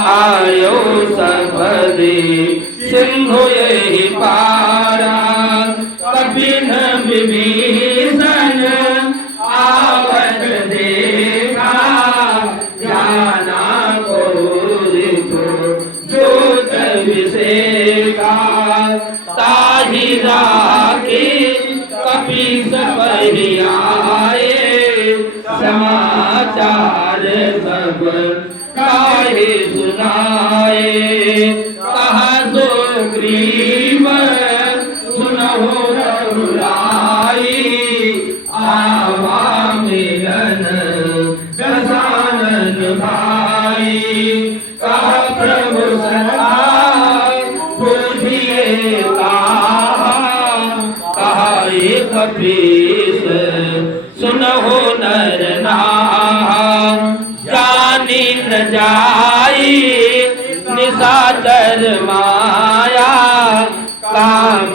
आयो सबदे सिंधु यही पारा कपिन विभीषण आवत देखा जाना को जोत विषेका ताहि राखी कपि सब आए समाचार सब काहे सुनाए कहा सुग्रीव सुनहु रघुराई आवा मिलन दशरथ भाई कहा प्रभु सदा पूछिए कहा एक कपीस सुनहु नर नार जानी न जाई निशाचर माया काम